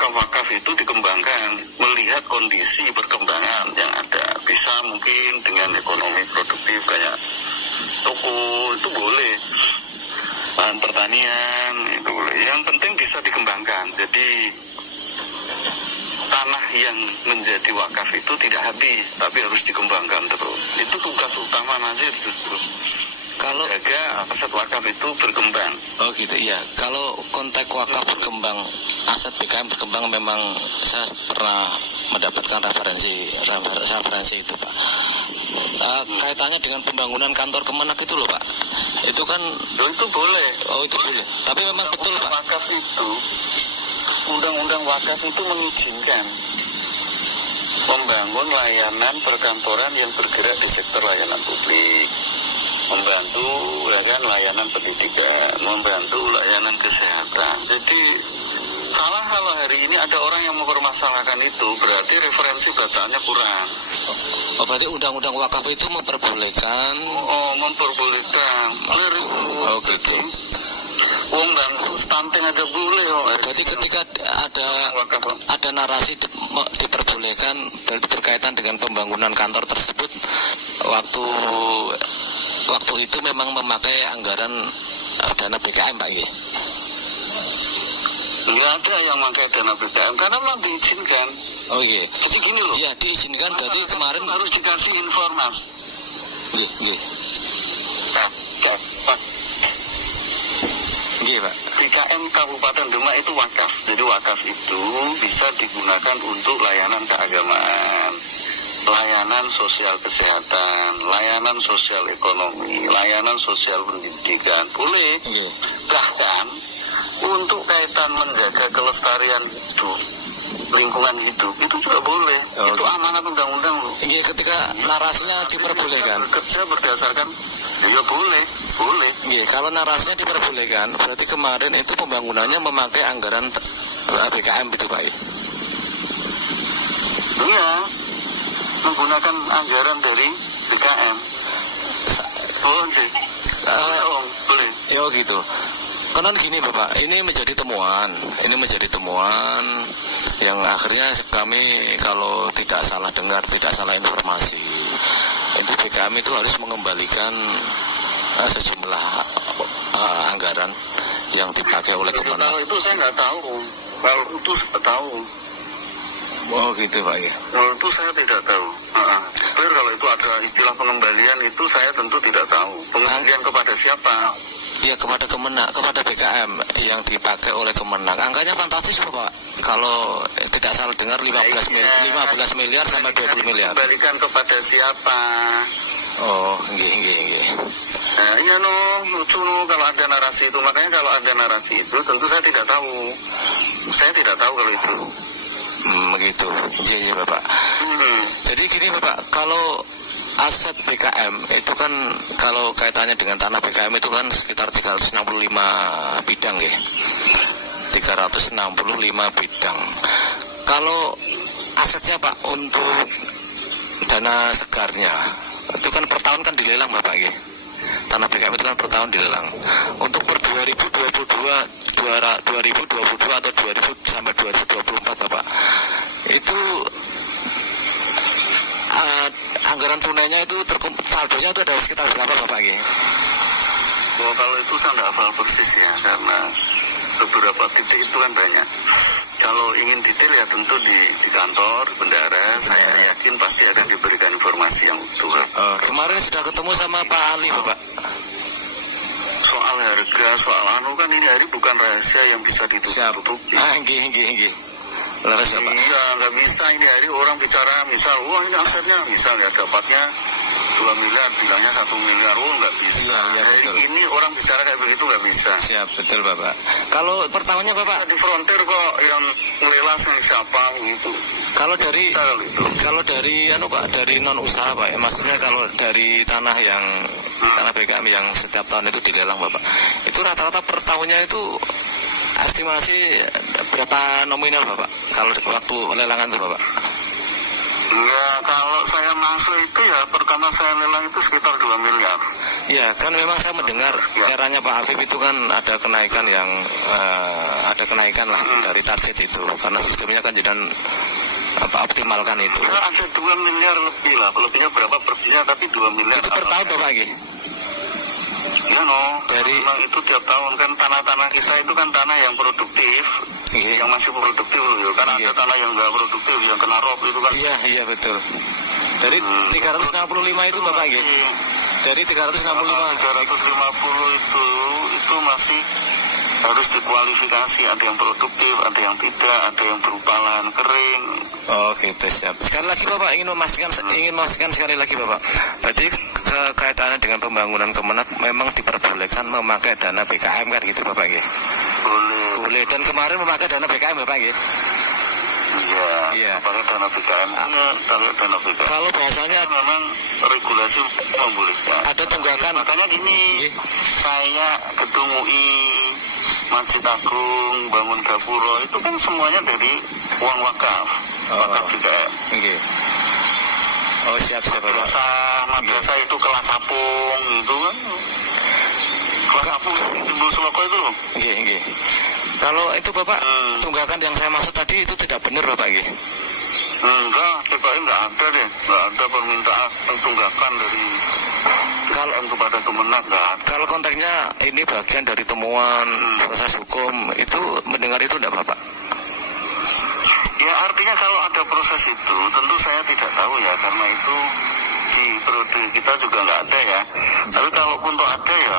wakaf itu dikembangkan, melihat kondisi perkembangan yang ada. Bisa mungkin dengan ekonomi produktif kayak toko itu boleh, bahan pertanian itu boleh. Yang penting bisa dikembangkan. Jadi tanah yang menjadi wakaf itu tidak habis, tapi harus dikembangkan terus. Itu tugas utama nanti justru. Kalau jaga aset wakaf itu berkembang. Oh gitu, iya. Kalau konteks wakaf berkembang, aset BKM berkembang, memang saya pernah mendapatkan referensi itu, Pak. Kaitannya dengan pembangunan kantor Kemenak itu loh, Pak. Itu kan... itu boleh. Oh itu boleh. Tapi memang betul, Pak. Wakaf itu, undang-undang wakaf itu mengizinkan membangun layanan perkantoran yang bergerak di sektor layanan publik, membantu layanan pendidikan, membantu layanan kesehatan. Jadi salah kalau hari ini ada orang yang mempermasalahkan itu, berarti referensi bacaannya kurang. Oh, berarti undang-undang wakaf itu memperbolehkan? Memperbolehkan. Oh gitu. Wong bantu stunting aja boleh. Berarti ketika ada narasi diperbolehkan berkaitan dengan pembangunan kantor tersebut, waktu itu memang memakai anggaran dana BKM, Pak ya? Nggak ada yang memakai dana BKM karena memang diizinkan. Oh iya. Jadi gini loh. Iya diizinkan, berarti kemarin harus dikasih informasi. Iya. Pak. Iya, Pak. BKM Kabupaten Demak itu wakaf. Jadi wakaf itu bisa digunakan untuk layanan keagamaan, layanan sosial kesehatan, layanan sosial ekonomi, layanan sosial pendidikan. Boleh. Bahkan untuk kaitan menjaga kelestarian hidup, lingkungan hidup, itu juga boleh. Itu amanat undang-undang loh. Iya, ketika narasinya diperbolehkan. Kerja berdasarkan, ya boleh. Iya, kalau narasinya diperbolehkan, berarti kemarin itu pembangunannya memakai anggaran BKM gitu, Pak. Iya, menggunakan anggaran dari BKM. Boleh. Boleh. Ya gitu. Konon gini Bapak, ini menjadi temuan yang akhirnya kami kalau tidak salah dengar, tidak salah informasi, itu BKM itu harus mengembalikan sejumlah anggaran yang dipakai oleh Kemenak. Kalau itu saya nggak tahu, kalau itu saya tahu. Oh gitu Pak ya. Kalau itu saya tidak tahu. Kalau itu ada istilah pengembalian itu saya tentu tidak tahu. Pengembalian kepada siapa? Ya kepada Kemenak, kepada BKM yang dipakai oleh Kemenak. Angkanya fantastis Pak. Kalau tidak salah dengar 15 miliar sampai 20 miliar. Kembalikan kepada siapa? Oh, nggih. Nah, iya lucu kalau ada narasi itu. Makanya kalau ada narasi itu tentu saya tidak tahu. Saya tidak tahu kalau itu. Begitu. Iya Bapak. Jadi gini Bapak, kalau aset BKM itu kan kalau kaitannya dengan tanah BKM itu kan sekitar 365 bidang ya. 365 bidang. Kalau asetnya Pak untuk dana segarnya itu kan per tahun kan dilelang Bapak ya. Tanah BKM itu kan per tahun dilelang. Untuk per 2022 atau 2000 sampai 2024 Bapak. Itu anggaran tunainya itu saldonya itu ada sekitar berapa Bapak ya? Oh, kalau itu saya nggak hafal persis ya, karena beberapa titik itu kan banyak. Kalau ingin detail ya tentu di kantor bendara, saya yakin pasti akan diberikan informasi yang utuh. Kemarin sudah ketemu sama Pak Ali Bapak? Soal harga, soal kan ini hari bukan rahasia yang bisa ditutupi. Nggih. Laras, iya, nggak bisa ini hari orang bicara misal, wah ini asetnya misal ya dapatnya 2 miliar, bilangnya 1 miliar, nggak bisa. Iya, hari betul. ini orang bicara kayak begitu nggak bisa. Siap, betul Bapak. Kalau per tahunnya Bapak? Di frontir kok yang ngelelas yang siapa gitu. Kalau dari Pak, dari non usaha Pak, ya, maksudnya kalau dari tanah yang tanah BKM yang setiap tahun itu dilelang Bapak, itu rata-rata per tahunnya itu estimasi berapa nominal Bapak kalau waktu lelangan itu Bapak? Ya kalau saya masuk itu ya pertama saya lelang itu sekitar 2 miliar. Ya kan memang saya mendengar eranya Pak Afif itu kan ada kenaikan yang ada kenaikan lah dari target itu, karena sistemnya kan jadi optimalkan itu. Ya, ada 2 miliar lebih lah, lebihnya berapa persennya, tapi 2 miliar. Itu per tahun Bapak ini? Ya dari memang itu tiap tahun kan tanah-tanah kita itu kan tanah yang produktif, yang masih produktif loh, kan ada tanah yang nggak produktif, yang kena rob itu kan. Iya betul. Dari 365 itu Bapak ini? Dari 365 itu masih harus dikualifikasi, ada yang produktif, ada yang tidak, ada yang berupa lahan kering. Oh gitu, siap. Sekali lagi Bapak ingin memastikan sekali lagi Bapak, berarti kaitannya dengan pembangunan Kemenak memang diperbolehkan memakai dana BKM kan gitu Bapak ya? Boleh. Dan kemarin memakai dana BKM Bapak ya? Iya. Pakai dana BKM. Kalau bahasanya memang regulasi membolehkan. Ada tunggakan. Makanya gini, saya Gedung UI, Masjid Agung, bangun Gapuro itu kan semuanya dari uang wakaf, wakaf BKM. Oh siap Bapak. Madrasah itu kelas apung itu kan. Kelas apung Timbul Seloko itu loh. Iya. Kalau itu Bapak, tunggakan yang saya maksud tadi itu tidak benar Bapak ya? Enggak, PKM enggak ada deh. Enggak ada permintaan tunggakan dari PKM kepada Kemenak, enggak ada. Kalau konteksnya ini bagian dari temuan proses hukum, itu mendengar itu enggak Bapak? Ya artinya kalau ada proses itu, tentu saya tidak tahu ya, karena itu di periode kita juga enggak ada ya. Tapi kalaupun tuh ada ya,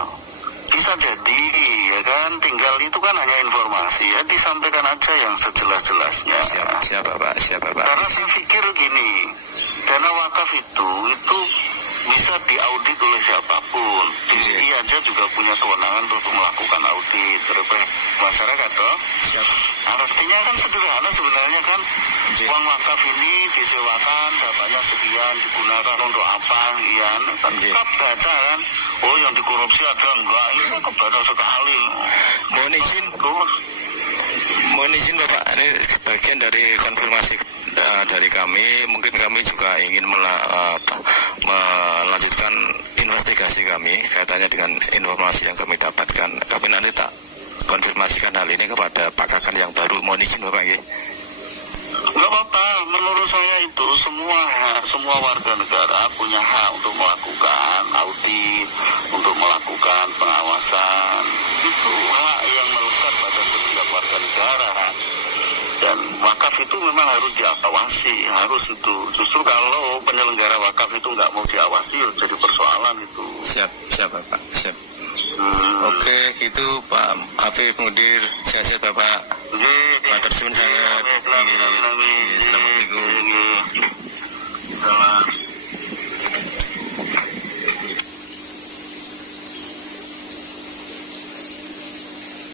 bisa jadi ya kan, tinggal itu kan hanya informasi ya, disampaikan aja yang sejelas-jelasnya. Siap Bapak. Karena saya pikir gini, dana wakaf itu bisa diaudit oleh siapapun. DPI aja juga punya kewenangan untuk melakukan audit terhadap masyarakat toh. Artinya kan sederhana sebenarnya kan, uang wakaf ini disewakan, dapatnya sekian, digunakan untuk apa, kan tetap baca kan, oh yang dikorupsi ada enggak, ini kan kebaca sekali. Mohon izin Bapak, ini bagian dari konfirmasi dari kami. Mungkin kami juga ingin melanjutkan investigasi kami kaitannya dengan informasi yang kami dapatkan. Kami nanti tak konfirmasikan hal ini kepada Pak Kakan yang baru. Mohon izin Bapak ya. Nggak apa-apa, menurut saya itu semua warga negara punya hak untuk melakukan audit, untuk melakukan pengawasan. Itu hak yang melekat pada setiap warga negara. Dan wakaf itu memang harus diawasi, harus itu. Justru kalau penyelenggara wakaf itu nggak mau diawasi, jadi persoalan itu. Siap Bapak, siap. Oke, gitu Pak Afif Mudir, sehat-sehat Bapak. Matur suwun sangat.